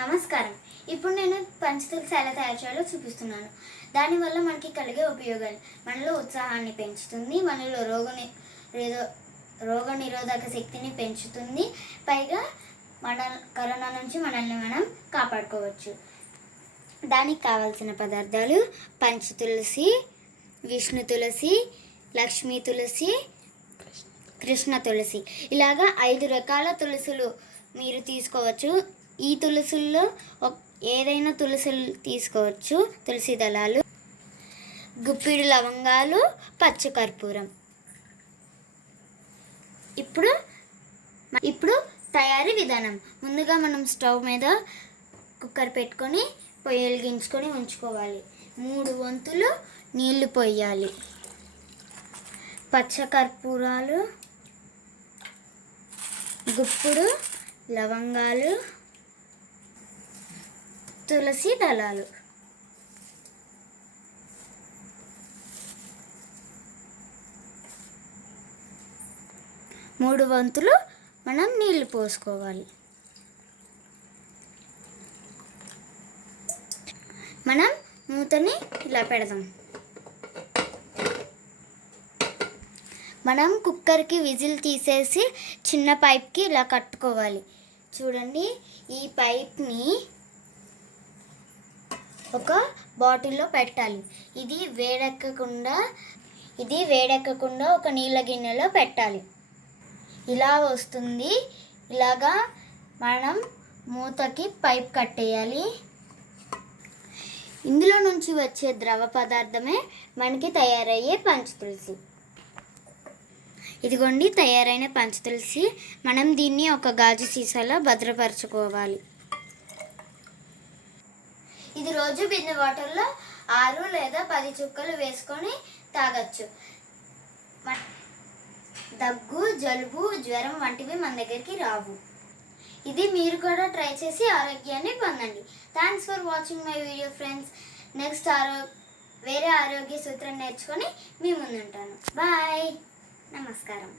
నమస్కారం. ఇప్పుడు నేను పంచతులసి ఎలా తయారు చేయాలో చూపిస్తున్నాను. దానివల్ల మనకి కలిగే ఉపయోగాలు: మనలో ఉత్సాహాన్ని పెంచుతుంది, మనలో రోగ నిరోధక శక్తిని పెంచుతుంది, పైగా మన కరోనా నుంచి మనల్ని మనం కాపాడుకోవచ్చు. దానికి కావాల్సిన పదార్థాలు: పంచతులసి, విష్ణు తులసి, లక్ష్మీ తులసి, కృష్ణ తులసి. ఇలాగా 5 రకాల తులసులు మీరు తీసుకోవచ్చు. ఈ తులసుల్లో ఏదైనా తులసులు తీసుకోవచ్చు. తులసి దళాలు, గుప్పిడి లవంగాలు, పచ్చకర్పూరం. ఇప్పుడు తయారీ విధానం. ముందుగా మనం స్టవ్ మీద కుక్కర్ పెట్టుకొని పొయ్యి వెలిగించుకొని ఉంచుకోవాలి. 3 వంతులు నీళ్లు పోయాలి. పచ్చకర్పూరాలు, గుప్పుడు లవంగాలు, తులసి దళాలు. మూడు వంతులు మనం నీళ్లు పోసుకోవాలి. మనం మూతని ఇలా పెడదాం. మనం కుక్కర్కి విజిల్ తీసేసి చిన్న పైప్కి ఇలా కట్టుకోవాలి. చూడండి, ఈ పైప్ని ఒక బాటిల్లో పెట్టాలి. ఇది వేడెక్కకుండా ఒక నీళ్ళ గిన్నెలో పెట్టాలి. ఇలా వస్తుంది. ఇలాగా మనం మూతకి పైప్ కట్టేయాలి. ఇందులో నుంచి వచ్చే ద్రవ పదార్థమే మనకి తయారయ్యే పంచతులసి. ఇదిగోండి తయారైన పంచతులసి. మనం దీన్ని ఒక గాజు సీసాలో భద్రపరచుకోవాలి. ఇది రోజు బిందె వాటర్లో 6 లేదా 10 చుక్కలు వేసుకొని తాగొచ్చు. దగ్గు, జలుబు, జ్వరం వంటివి మన దగ్గరికి రావు. ఇది మీరు కూడా ట్రై చేసి ఆరోగ్యాన్ని పొందండి. Thanks for watching my video friends. Next వేరే ఆరోగ్య సూత్రం నేర్చుకొని మీ ముందుంటాను. బాయ్. నమస్కారం.